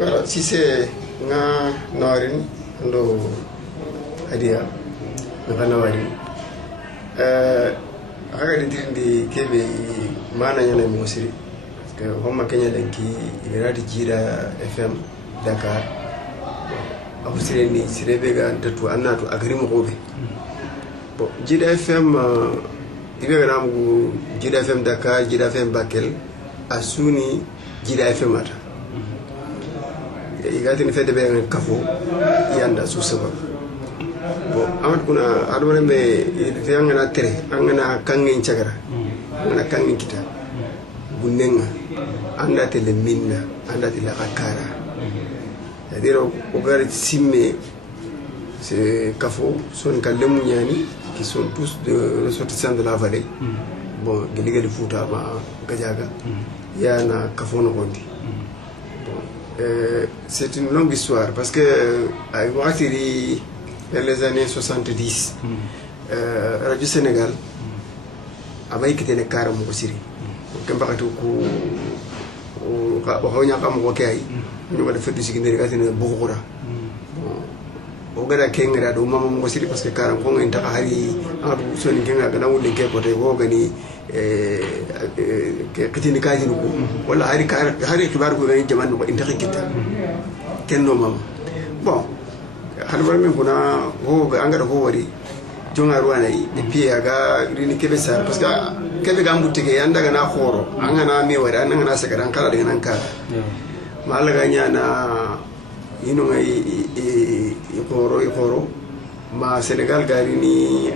voilà si c'est nga norin ndo adia nga norin aga di kebe mana nyana mo siri parce que homa kenya lenki irati jira FM Dakar abu sire ni sire bega tatu annatu agari mo gobe bon jira FM ibe gana mu jira FM Dakar jira FM Bakel asuni jira FM ata igati ni fede be kafo yanda su sabab bon amat kuna adore me yangana tere angana kangin chagara angana kangin kita bunenga anda tele minna anda tele akara c'est-à-dire au gars simme c'est kafo son kalemu nyani qui sont tous de ressortissants de la vallée bon geliga de futa ma gajaga yana kafo no gondi c'est une longue histoire parce que à Ouattiri dans les années 70 Radio Sénégal avait quitté le carré mo siri kamba katu ku o hawnya kam ko kay ñu ko def ci ngene gatine bokora o gada kengra do mama mo siri parce que carré ko ngeen ta hari adu soni kenga gana wulle ke ko te wo gani ke kitini kaji ko wala hari kibar ko ngeen jaman ko inta kita kenno mama bon hal war min kuna ho ga angara ho wari jonga ruwana yi de piya ga rini kebe sar parce que kebe ga mbutige yanda ga na khoro angana me wari angana na saka dan kala daga nan kala mala ga nyana yino ngai khoro ma Sénégal ga rini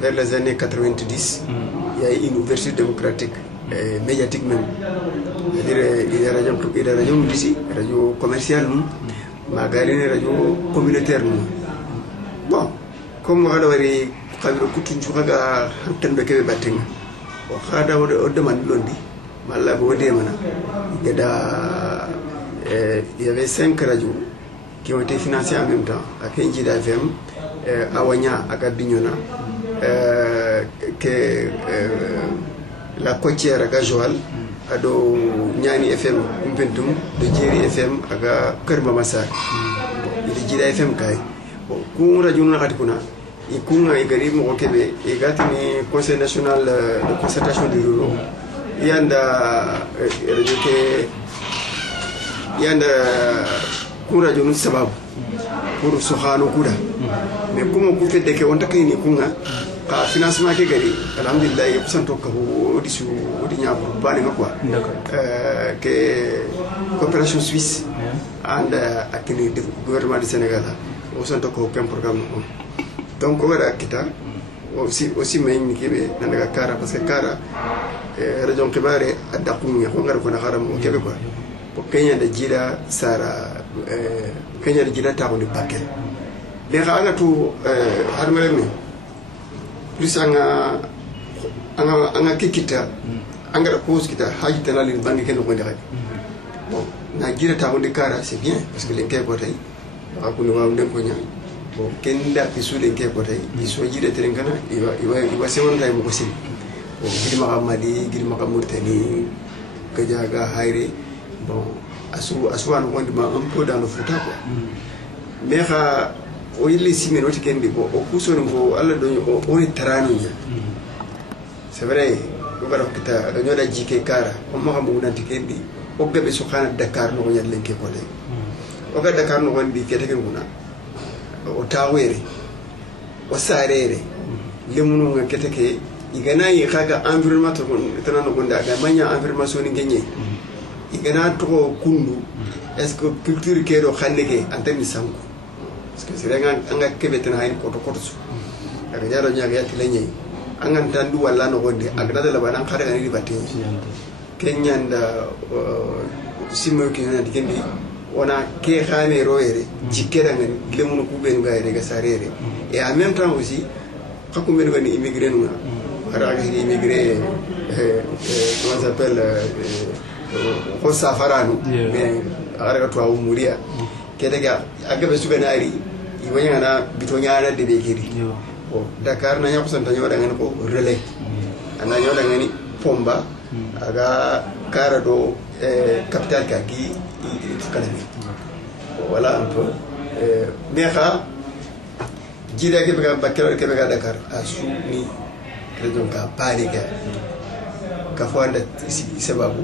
vers les années 90 il y a une ouverture démocratique médiatique même c'est-à-dire il y a radio ici radio commerciale ma garini radio communautaire bon comme on a dit kabiro kutun chukaga hamtan kebe batinga o khada o demande londi malla bo de mana il y avait 5 radios qui ont été financées en même temps à Kenji FM Awanya à Bignona que la côtière à Gajoal ado Nyani FM Umpentum de Jeri FM aga Kerma Massar il Jira FM kai ku radio na katikuna ikunga igari mo kebe igatini conseil national de concertation des ruraux yanda radio ke yanda ku radio nu sababu pour sohano kuda mais kuma ku fedde ke wonta kayni kunga ka financement ke gari alhamdulillah yep santo ka odi su odi nyaako bani quoi que coopération suisse and akini gouvernement du Sénégal o santo ko aucun programme donc on va kita aussi mais ni kebe nanga kara parce que kara région kebare adakunya ko ngar ko na haram o kebe quoi pour Kenya de jira sara Kenya de jira ta ko ni paquet les xana tu harmele plus anga kikita anga pose kita haji tanali bangi ken ko ndaka bon na jira ta ko ni kara c'est bien parce que les kay ko tay akuni wa ndem ko nyaa bon kenda pisule nke ko tay iso jide terengana iwa sewon tay mo ko sin bon gidi mahamadi gidi makamurtani kajaga hayre bon aswan wonde ma un peu dans le fouta quoi mais ha o yili simeno tikendi ko o kusono ko alla do o tarani nya c'est vrai ko bara kita do nyoda jike kara o ma xam wona tikendi o gabe so xana Dakar no nyal lenke ko lay o ga Dakar no wandi kete ken guna o tawere o sarere lemunu nga keteke igana yi kaga environnement to tana no gonda ga manya environnement so ni genye igana to kundu est-ce que culture kero khaneke antemi sanko parce que c'est nga kebe tana hay ko to su aga jaro nyaga yati lenye angan tandu wala no gonde agna da labana khare ni batte kenyanda simo ki na dikendi ona ke khame roere jikera ngani lemunu ku ben gaire ga sarere et en même temps aussi kako men ngani immigré nu ara ga immigré comment ça s'appelle ko safaranu mais ara ga to umuria kede ga aga be suga nari iwanya na bitonya na de be kiri o Dakar na yako santa nyoda ngani ko relais ana nyoda ngani pomba aga kara do capital ka gi kalami voilà un peu mais xa jida ke bega bakelo ke bega Dakar a su ni crédon ka pari ka fo anda sababu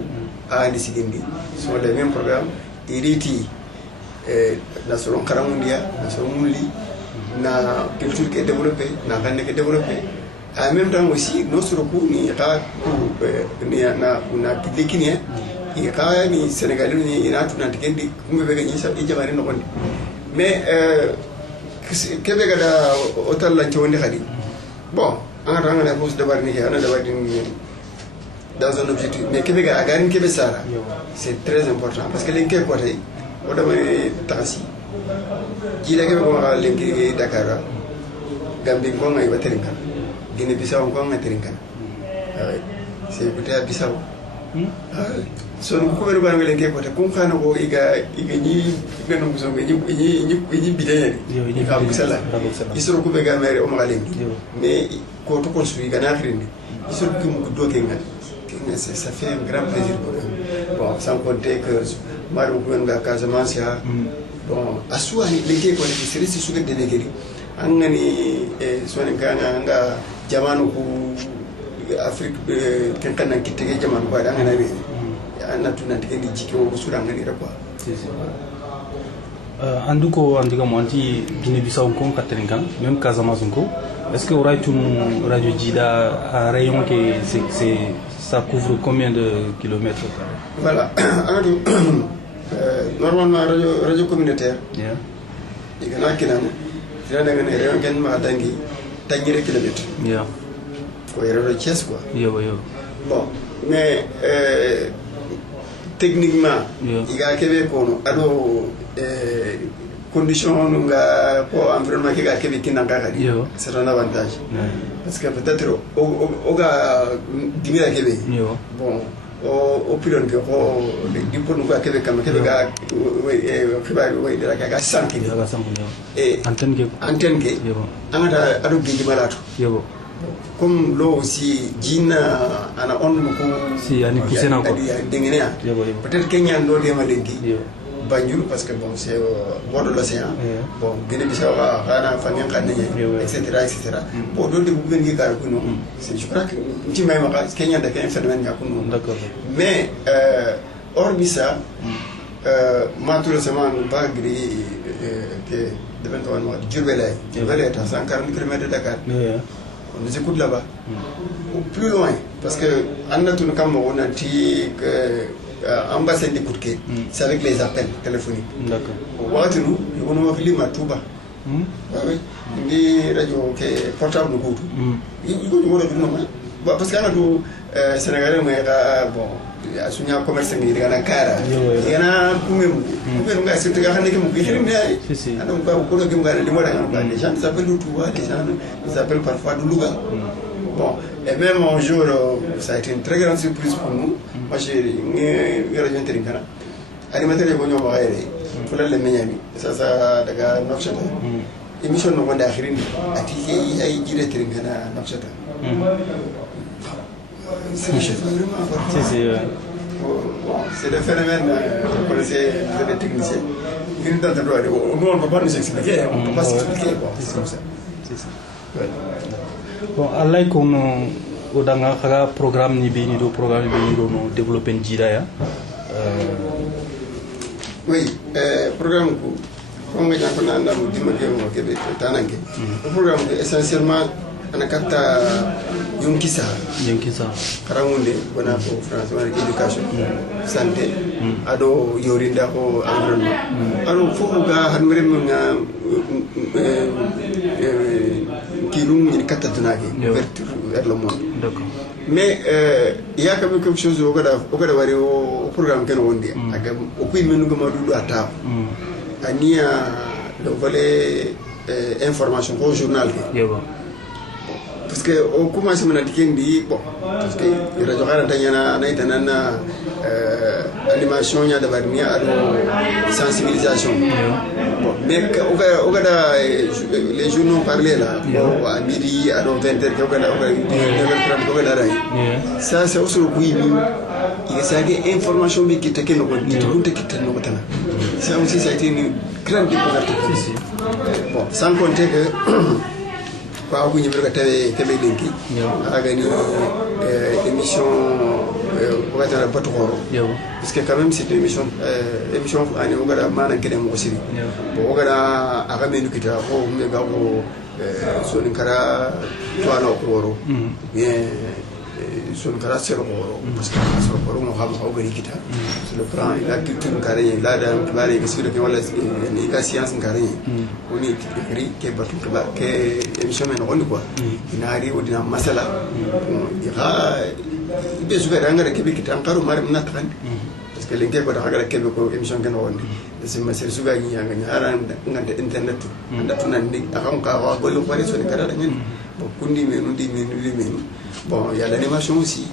a andi sigindi sur le même programme iriti na solon karamundia na solon muli na culture qui est développée na rende qui est développée en même temps aussi notre coup ni ka ni na kidikini i ka ni Sénégal ni ina tuna tikendi kumbe bega ni sa ijamari no kondi mais kebe gada otal la chonde khadi bon en rang na pose d'abord ni ana d'abord ni dans un objectif mais kebe ga agani kebe sara c'est très important parce que lenke ko tay o dama taxi jila kebe ko ma lenki Dakar Gambie ko ngai baterinka Guinée Bissau ko ngai terinka c'est peut-être Bissau so ko be ba ngale ke ko te kum khana ko iga ni no so ni bidaya ni ka busala isoro ko be ga mere o ma lenki mais ko to ko su iga na khirinde isoro ko mu do ke ngal ça fait un grand plaisir pour eux. Bon, sans compter que Mario Kouenga Casamance bon aswani lenke ko ni sere si suga de negeri angani sonenkanga anga jamanu ku Afrique kankana kitege jamanu ko da ngana be anatu na tike jiki o sura ngani ra quoi anduko andiga monti Guinée Bissau ko katringan même Casamance ko est-ce que radio Jida a rayon que c'est ça couvre combien de kilomètres? Voilà normalement radio communautaire igana kinam dina da ngane rayon ken ma dangi tangire kilomètres ko yero Thiès quoi yo bon mais techniquement iga kebe kono ado condition nga ko environnement ke ga kebe kinanga kadi c'est un avantage parce que peut-être oga dimira kebe bon au pilon ke ko di pour nga kebe kam kebe ga xibaar way dara ka sanki et antenne ke angata ado gidi malato comme l'eau aussi jina ana on ko si ani poussé na ko dengene peut-être Kenya ndo de malenki Banjul parce que bon c'est au bord de l'océan bon Guinée Bissau ana fangen kanne etc. bon do de bu ngi kar ko non c'est je crois que ci may ma Kenya da kay phénomène ya ko non d'accord mais hormis ça ma tout récemment pas gris que de 21 mois Diourbel est à 140 km de Dakar on nous écoute là-bas ou plus loin parce que anatu kam on a dit que ambassade d'écoute c'est avec les appels téléphoniques d'accord watinu on va filmer Touba oui ni radio ke portable ko tout il ko wona dum non parce que anatu Sénégalais mais bon asunya commerce ngi daga kara yana kumem kumem nga surtout ga xane ke mu girim ne ay ana ko ko do nga li mo da nga les gens s'appellent Touba les gens s'appellent parfois de Louga bon et même un jour ça a été une très grande surprise pour nous moi j'ai radio Terinkana animateur ko ñoo ba xéré fu la meñami ça daga Nouakchott émission no gonda akhirini ati ay jire Terinkana Nouakchott c'est vraiment c'est le phénomène vous connaissez vous êtes technicien nous on ne peut pas nous expliquer on ne peut pas s'expliquer c'est comme ça c'est ça bon Allah kono odanga khaga programme ni be ni do programme be ni do no développer jida oui programme ko nga ko nanda mo dimake mo kebe tananke programme essentiellement ana katta yonkisa karamunde bona ko France wala éducation santé ado yorinda ko environnement ado fofu ga hanmere nga kilum ni katta tunaki ouverture vers le monde d'accord mais il y a quand même quelque chose au gada wari au programme ken wonde aga o kuy menu ga madudu ata ania le volet information au journal parce que on commence à dire bon parce que radio gara tanyana na itanana animation ya d'abord ni ado sensibilisation bon mais au gada les journaux parlaient là bon à midi à 20h au gada ça c'est aussi le coup il y a des informations qui étaient qui ça aussi, ça a été une grande découverte pour nous. Bon, sans compter que quand vous avez une émission parce que quand même c'est une émission son caractère parce que sur le plan sur le plan la culture carré là dans la question de la science carré on est écrit que battu que émission mais on quoi il arrive au dina masala ira des souverains ngara ke bikita encore mari natran parce que les gars ko daga ke ko émission kan wonde c'est ma c'est suga ni yanga nyara ngande internet ndatuna ni akam ka wa golum pare so ni kara nyen bon kundi mais nous dit bon il y a l'animation aussi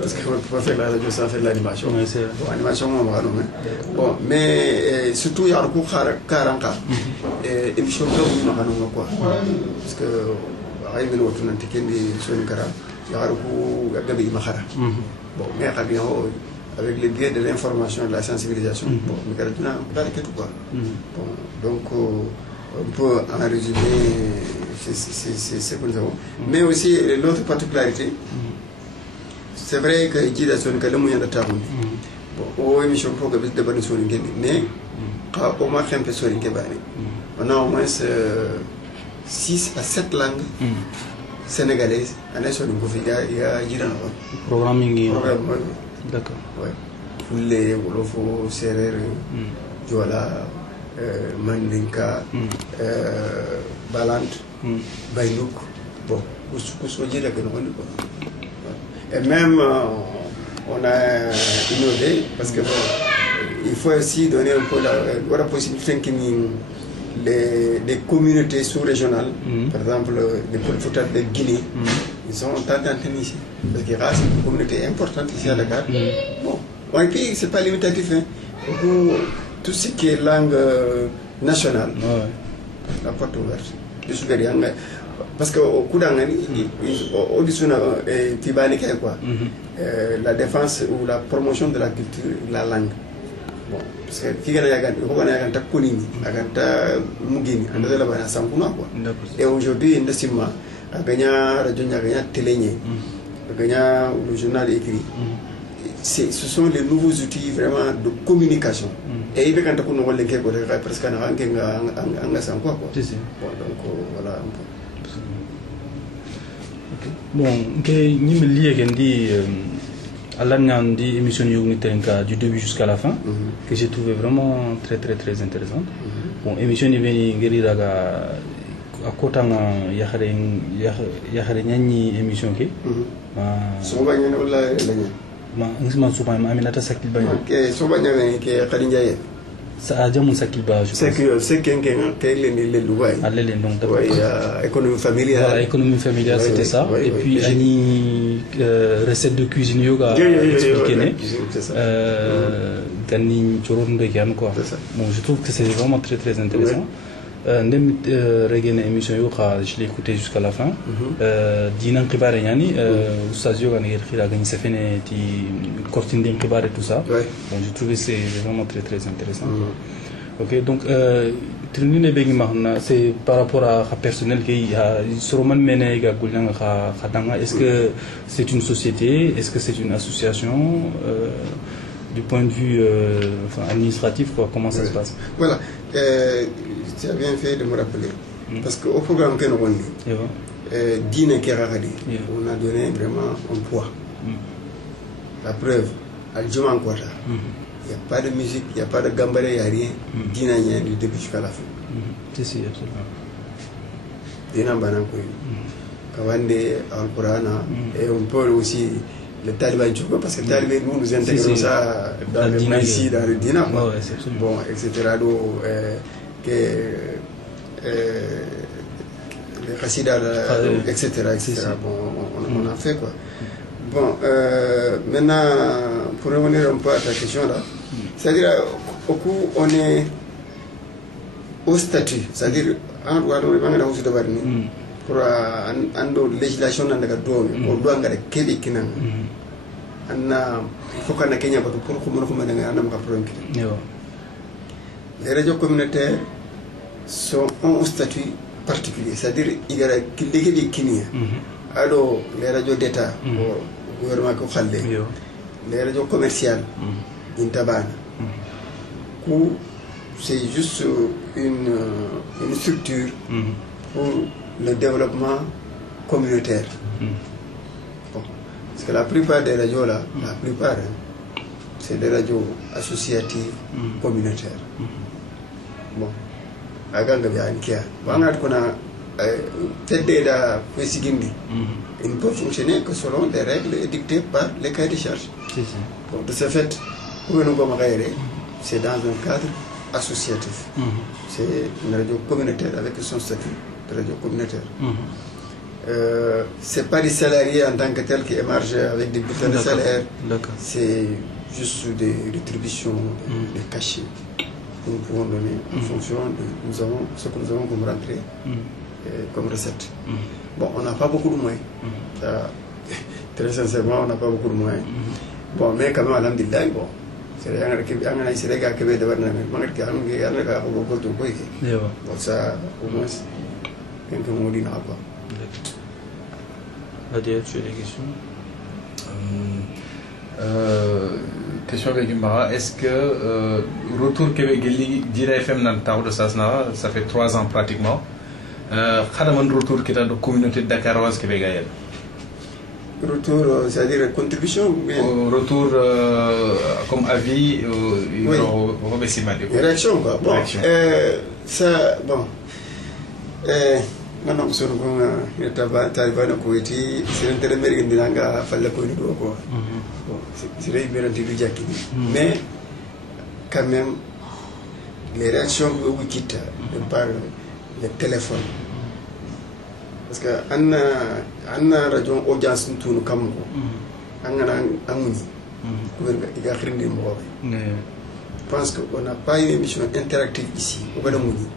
parce qu'on ne peut pas faire la radio sans faire l'animation bon animation bon mais surtout il y a beaucoup karanka émission de quoi parce que ay men wotu nanti kendi soni kara il y a beaucoup gabe mahara bon mais avec le biais de l'information et de la sensibilisation bon mais kara tuna kara ketu quoi bon donc on peut en résumer c'est comme ça. Mais aussi l'autre particularité, c'est vrai que Jida son que le moyen de taroun. Bon, émission pour que de bonnes sur une mais quand au moins un peu sur une kebani. On a au moins 6 à 7 langues sénégalaises. On est sur une configure il y a Jida. Programming. D'accord. Ouais. Poulet, Wolofo, Serrer, Joala, Mandinka, Balant. Bainouk, bon, et même on a innové parce que bon, il faut aussi donner un peu la possibilité que les communautés sous-régionales, par exemple les Polfoutas de Guinée, ils sont en train d'entendre ici parce qu'il y a une communauté importante ici à Dakar. Bon, et puis c'est pas limitatif, hein. Tout ce qui est langue nationale, la porte ouverte. Parce que au coup audition quoi la défense ou la promotion de la culture, la langue. Bon, parce que et aujourd'hui le journal écrit. Ce sont les nouveaux outils vraiment de communication. Et il y a quand on voit les gens presque en quoi. Bon, donc voilà un peu. Bon, nous me lions à l'année émission du début jusqu'à la fin, que j'ai trouvé vraiment très très très intéressante. Bon, émission est venue à côté de la émission qui. Ma souvent Aminata Sakil Ba. Ok, souvent que Khadija. Ça a déjà mon Sakil Ba. C'est que les lois. Allez donc. Oui, économie familiale. Voilà, économie familiale, c'était ça. Et puis Annie recette de cuisine yoga expliqué. Gani Choron Bekiam quoi. Bon, je trouve que c'est vraiment très très intéressant. Émission je l'ai écouté jusqu'à la fin. Dinan Kibare Yani, Oustazio Ganir ça fait une cortine d'un Kibar et tout ça. Bon, je trouvais que c'est vraiment très très intéressant. Ok, donc c'est par rapport à personnel qui a est-ce que c'est une société, est-ce que c'est une association du point de vue administratif quoi, comment ça se passe? Voilà. Tu as bien fait de me rappeler. Parce qu'au programme que nous avons Dine Keragadi, on a donné vraiment un poids. La preuve, à Djuman Kwata, il n'y a pas de musique, il n'y a pas de gambare, il n'y a rien. Dine rien du début jusqu'à la fin. Si, absolument. Dine Banankoy, Kawande, Al-Qurana, et on peut aussi le Taliban Djouko, parce que le Taliban, nous intégrons ça dans le Maïsi, dans le Dina. Bon, etc. Les Hassidas, etc. Bon, on a fait quoi. Bon, maintenant, pour revenir un peu à ta question là, c'est-à-dire, au coup, on est au statut, c'est-à-dire, en droit de pour une législation dans le cadre, on doit avoir il faut qu'on ait Kenya pour qu'on ait un problème. Les radios communautaires ont un statut particulier, c'est-à-dire qu'il y a des Kenya. Alors, les radios d'État, le gouvernement les radios commerciales, Intabana, où c'est juste une structure pour le développement communautaire. Bon. Parce que la plupart des radios là, la plupart, c'est des radios associatives communautaires. Bon. Il ne peut fonctionner que selon des règles dictées par les cahiers de charges. Bon, de ce fait, c'est dans un cadre associatif. C'est une radio communautaire avec son statut de radio communautaire. C'est pas des salariés en tant que tels qui émergent avec des bulletins de salaire. C'est juste des rétributions, des cachets que nous pouvons donner en fonction de ce que nous avons comme rentrée, comme recette. Bon, on n'a pas beaucoup de moyens. Très sincèrement, on n'a pas beaucoup de moyens. Bon, mais quand même, alhamdulillah, bon. C'est les gars qui veulent devoir donc ça, au moins, quelqu'un m'a dit non pas. Nadia, tu as des questions? Question avec Imbara, est-ce que retour Québec Dira FM dans de Sasna, ça fait 3 ans pratiquement. Khadaman retour qui est dans la communauté de Dakaroise Québec. Retour, c'est-à-dire contribution ou retour comme avis oui. Réaction quoi. Bon, ça, bon. Maintenant, c'est mais quand même, les réactions que vous quittez par le téléphone. Parce que anna radio audience nous comme je pense qu'on n'a pas une émission interactive ici au Badamouni.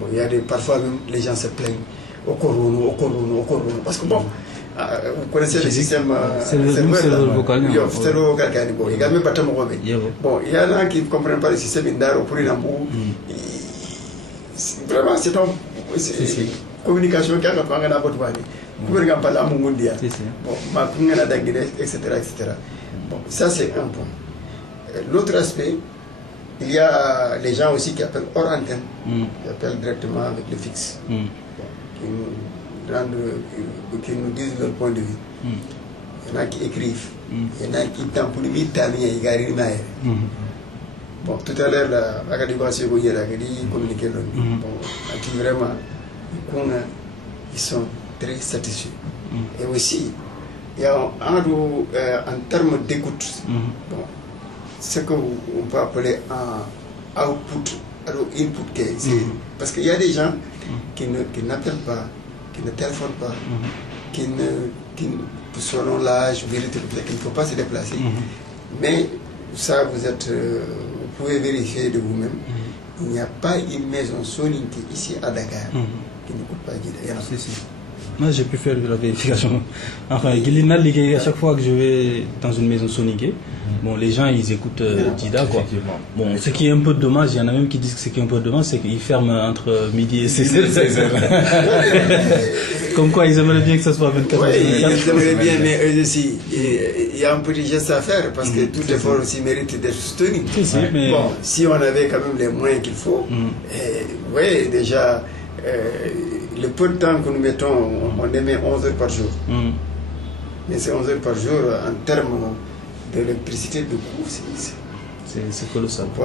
Bon, il y a parfois même les gens se plaignent au corono, parce que bon, vous connaissez le système cerveau vocal. Bon, il y a même pas bon, il y en a qui ne comprennent pas le système indaro pour l'ambou. Vraiment, c'est une communication qui a été faite à votre etc. Bon, ça c'est un point. L'autre aspect, il y a les gens aussi qui appellent hors antenne, qui appellent directement avec le fixe, qui nous disent leur point de vue. Il y en a qui écrivent, il y en a qui bon, tout à l'heure, vraiment, ils sont très satisfaits. Et aussi, il y a en termes d'écoute, bon, ce qu'on peut appeler un output, alors input, parce qu'il y a des gens qui n'appellent pas, qui ne téléphonent pas, qui selon l'âge, qui ne faut pas se déplacer. Mais ça, vous pouvez vérifier de vous-même. Il n'y a pas une maison sonique ici à Dakar qui ne coûte pas Guida. Moi, j'ai pu faire de la vérification. Enfin, à chaque fois que je vais dans une maison sonique, bon, les gens ils écoutent Dida quoi. Bon, ce qui est un peu dommage, il y en a même qui disent que ce qui est un peu dommage, c'est qu'ils ferment entre midi et 16h. Comme quoi, ils aimeraient bien que ça soit 24h. Oui, ils aimeraient bien, mais eux aussi, il y a un petit geste à faire parce que tout effort aussi mérite d'être soutenu. Mais... Bon, si on avait quand même les moyens qu'il faut, oui, déjà, le peu de temps que nous mettons, on émet 11 heures par jour. Mais c'est 11 heures par jour en termes d'électricité, de coût, c'est colossal. Je ne peux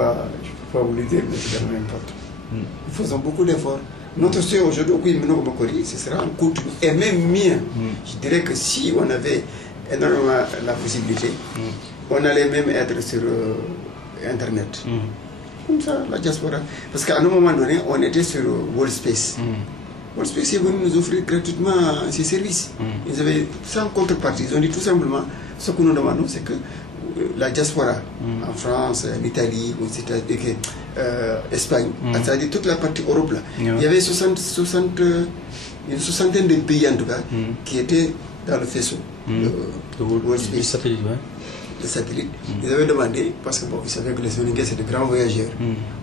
pas vous le dire, mais c'est quand même important. Nous faisons beaucoup d'efforts. Notre soeur aujourd'hui, ce sera un coût, et même mieux. Je dirais que si on avait énormément la possibilité, on allait même être sur Internet. Comme ça, la diaspora. Parce qu'à un moment donné, on était sur Worldspace. Worldspace est venu nous offrir gratuitement ces services. Ils avaient sans contrepartie. Ils ont dit tout simplement, ce que nous demandons, c'est que la diaspora, en France, en Italie, aux États-Unis, Espagne, c'est-à-dire toute la partie Europe, là, il y avait une soixantaine de pays en tout cas, qui étaient dans le faisceau. Le satellite, ouais. Le satellite. Ils avaient demandé, parce que bon, ils savaient que les Soninké c'est de grands voyageurs.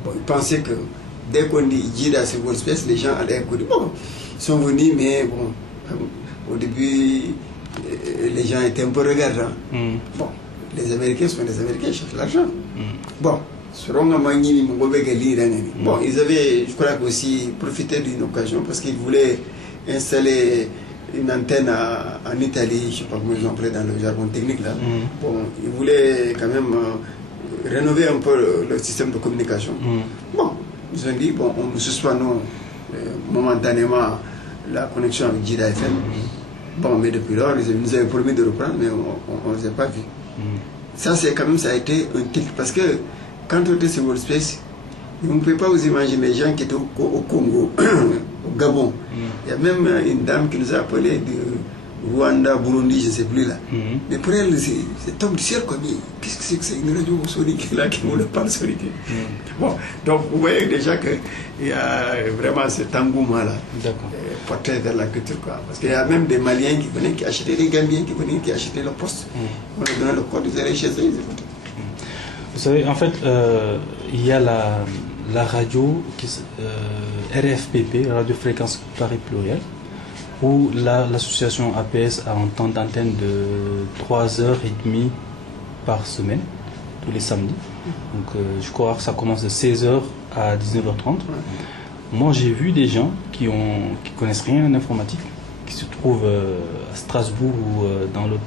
Bon, ils pensaient que dès qu'on dit Jida sur World Space, les gens allaient écouter. Bon, ils sont venus, mais bon, au début, les gens étaient un peu regardants. Bon, les Américains sont des Américains, ils cherchent l'argent. Bon, bon, ils avaient, je crois aussi, profité d'une occasion parce qu'ils voulaient installer une antenne en Italie, je ne sais pas comment ils ont appelé dans le jargon technique là. Bon, ils voulaient quand même rénover un peu le système de communication. Bon, ils ont dit, bon, on suspendons momentanément la connexion avec Jida FM. Bon, mais depuis lors, ils nous avaient promis de reprendre, mais on ne les a pas vus. Ça, c'est quand même, ça a été un tilt parce que quand on était sur World Space, vous ne pouvez pas vous imaginer les gens qui étaient au Congo, au Gabon. Il y a même une dame qui nous a appelé de Rwanda, Burundi, je ne sais plus là. Mais pour elle, c'est tombé du ciel comme qu'est-ce que c'est que c'est une radio sonique là qui nous parle sonique. Bon, donc vous voyez déjà qu'il y a vraiment cet engouement-là porté vers la culture. Quoi. Parce qu'il y a même des Maliens qui venaient, qui achetaient, des Gambiens qui venaient, qui achetaient le poste. On leur donnait le code, ils allaient chez eux, ils écoutaient. Vous savez, en fait, il y a la radio RFPP, Radio Fréquence Paris Pluriel, où l'association APS a un temps d'antenne de 3h30 par semaine, tous les samedis. Donc, je crois que ça commence de 16h à 19h30. Moi, j'ai vu des gens qui connaissent rien en informatique, qui se trouvent à Strasbourg ou dans le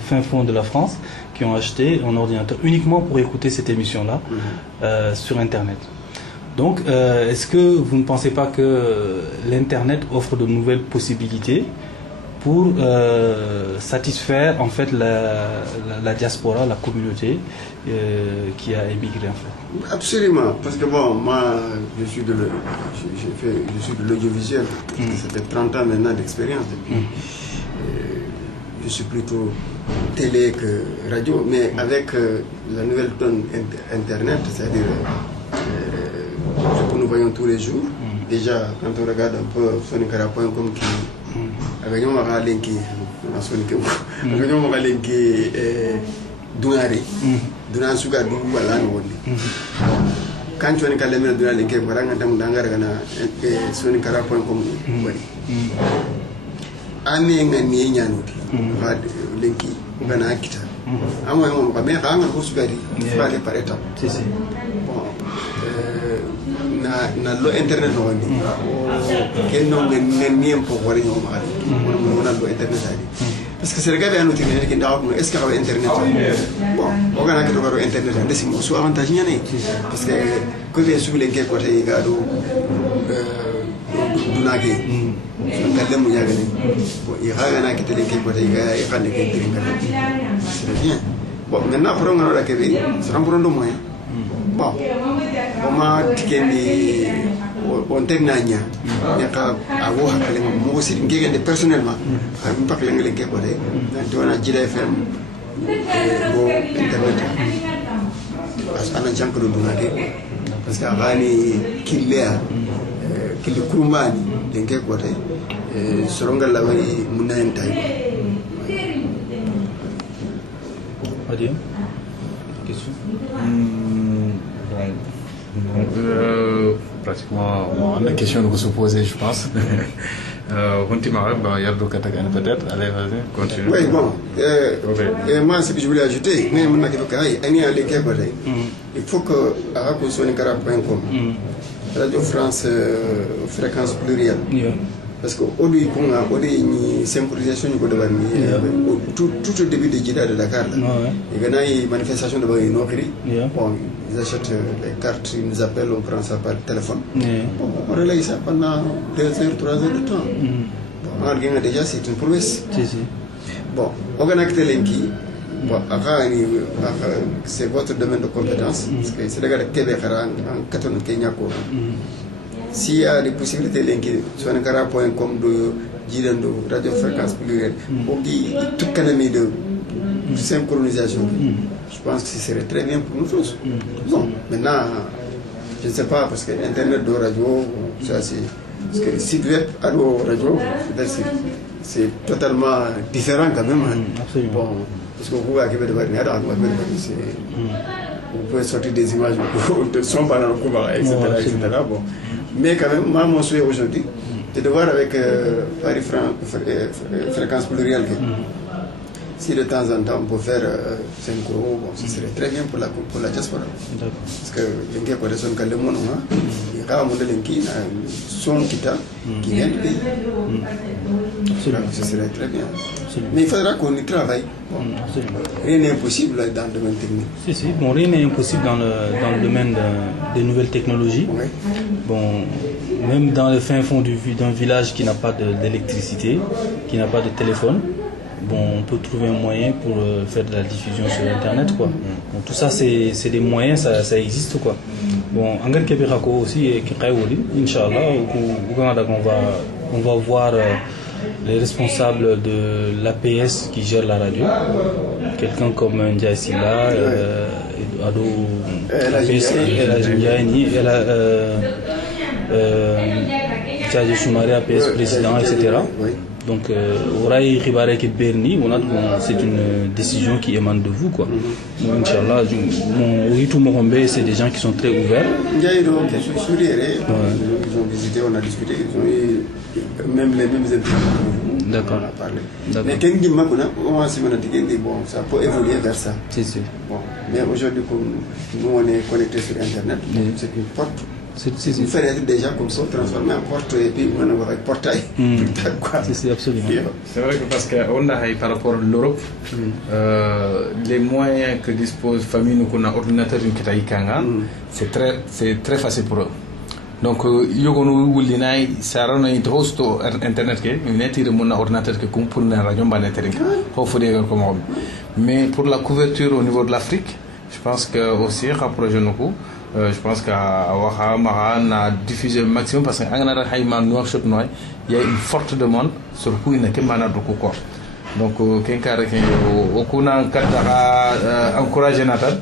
fin fond de la France, qui ont acheté un ordinateur uniquement pour écouter cette émission-là sur Internet. Donc, est-ce que vous ne pensez pas que l'Internet offre de nouvelles possibilités pour satisfaire en fait la diaspora, la communauté qui a émigré en fait? Absolument, parce que bon, moi je suis de l'audiovisuel, ça fait 30 ans maintenant d'expérience depuis. Je suis plutôt télé que radio, mais avec la nouvelle donne Internet, c'est-à-dire ce que nous voyons tous les jours. Déjà, quand on regarde un peu sonikara.com qui avec nous on va linker avec nous on va linker Dunari Dunan suga du wala no wonni quand on est calé Dunan linker ko ranga tam dangara kana sonikara.com woni ame ngani nyanoti va linki ngana kita amo mo ba me ranga ko sugari fa ke pareta na lo internet no woni ken no ngani en po wari no ma mo na lo internet ali parce que c'est le gars qui a noté que ndaw ko est-ce que xaw internet bon o gana ke do garo internet ndesi mo su avantage ñane parce que ko be su len ke ko tay ga do dunake kalle mu yaga ni bon il ha gana ke tele ke ko tay ga e xande ke tele ka c'est bien bon maintenant pour ngaro la ke bi c'est un problème de moyen bon ma tikendi on tegnanya nyaka awo hakale mo si ngegende personnellement am pakle ngale ke ko de do na Jida FM bo internet parce que ana janko do dunade parce que agani killea kili kurumani denke ko de sorongal la wari munayen tay Adien question pratiquement la question que se poser, je pense. Peut-être. Allez, vas-y, continue. Oui, bon. Moi, ce que je voulais ajouter, il faut que arakosonikara.com, Radio France Fréquence Plurielle, parce que au lieu une synchronisation tout au début de Jida de Dakar, il y a une manifestation de Nokri. Bon, ils achètent les cartes, ils nous appellent, on prend ça par téléphone. Bon, on relaye ça pendant 2 heures, 3 heures de temps. Bon, déjà, c'est une prouesse. Bon, on a acté l'inki. Bon, c'est votre domaine de compétence. Parce que c'est le gars de Québec en 14 Kenya. S'il y a des possibilités, sur sonikara.com de Jidando, Radio Fréquence Plurielle, on dit toute canamie de synchronisation. Je pense que ce serait très bien pour nous tous. Bon, maintenant, je ne sais pas, parce que Internet de radio, ça c'est parce que le site web Allo Radio c'est totalement différent quand même. Absolument. Bon, parce que vous voyez que vous pouvez sortir des images de son pendant le couvert, etc. Bon. Mais quand même, moi, mon souhait aujourd'hui, c'est de voir avec Paris Fréquence Plurielle. Si de temps en temps on peut faire 5 euros, bon, ce serait très bien pour la diaspora. Parce que les gens qui sont dans le monde, il y a un modèle qui sont qui vient du pays. Ce serait très bien. Mais il faudra qu'on y travaille. Bon, rien n'est impossible dans le domaine technique. Si, bon, rien n'est impossible dans le domaine des nouvelles technologies. Oui. Bon, même dans le fin fond d'un village qui n'a pas d'électricité, qui n'a pas de téléphone, bon, on peut trouver un moyen pour faire de la diffusion sur Internet, quoi. Bon, tout ça, c'est des moyens, ça existe, quoi. Bon, Angar Kebirako aussi, et Kikaïwoli, Inch'Allah, on va voir les responsables de l'APS qui gère la radio, quelqu'un comme Ndiaye Silla, Ado, APS, Tchadji Choumari, APS président, etc. Donc, c'est une décision qui émane de vous, quoi. Inch'Allah, c'est des gens qui sont très ouverts. Ils ont visité, on a discuté, ils ont eu même les mêmes impressions. D'accord. On a parlé. Mais bon, ça peut évoluer vers ça. Si. Bon, mais aujourd'hui, comme nous on est connectés sur Internet, c'est une porte. Il fallait déjà comme ça, transformer en porte et puis on va avec portail. C'est absolument. C'est vrai que parce qu'on a par rapport à l'Europe, les moyens que dispose la famille, nous avons un ordinateur c'est très facile pour eux. Donc, ça rend un host internet un ordinateur qui pour une radio mais pour la couverture au niveau de l'Afrique, je pense que aussi je pense qu'à a diffusé le maximum parce qu'il y a une forte demande sur le coup il n'y a que quoi. Donc quelqu'un qui a encouragé Nathan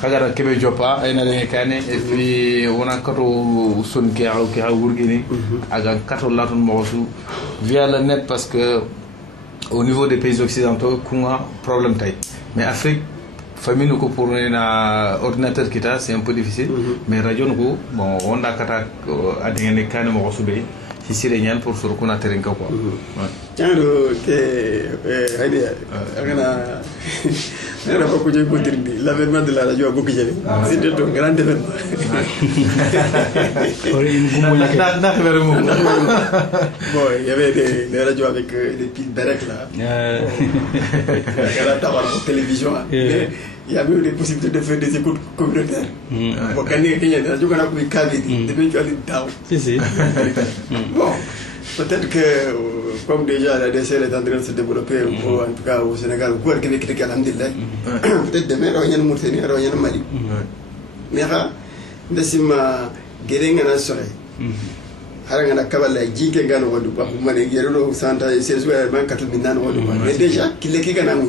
kagara kebe jopa ena le kane et puis on a kato son qui a wurgini aga kato laton mosu via le net parce que au niveau des pays occidentaux kunga problème tay mais Afrique famille nous pour un ordinateur qui c'est un peu difficile mais radio nous bon on a kata adengene kane mo subé si c'est rien pour se reconnaître en quoi tiens que haydi agana pas que j'ai contribué l'avènement de la radio a beaucoup gêné c'était un grand événement bon il y avait des radios avec des petites barrettes là la télévision il y a même des possibilités de faire des écoutes communautaires. Bon, peut-être que, comme déjà la DCL est en train de se développer, en tout cas au Sénégal, peut-être demain, il y a une Mauritanie, il y a une Mali. Mais là, haranga kabala jinke ngano wadu ba mane gerelo santa sezu ya ban katu minano wadu mais déjà kileki kana mu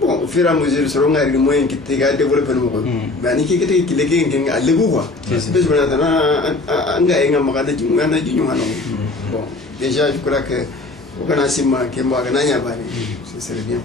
bon au fur et à mesure soro ngari ni moyen ki tega développer mo ko ba ni ki kete kileki ngenga lebu quoi c'est besoin na anga enga magana jingana jinyu hano bon déjà je crois que au kana sima kemba kana nya ba ni c'est bien.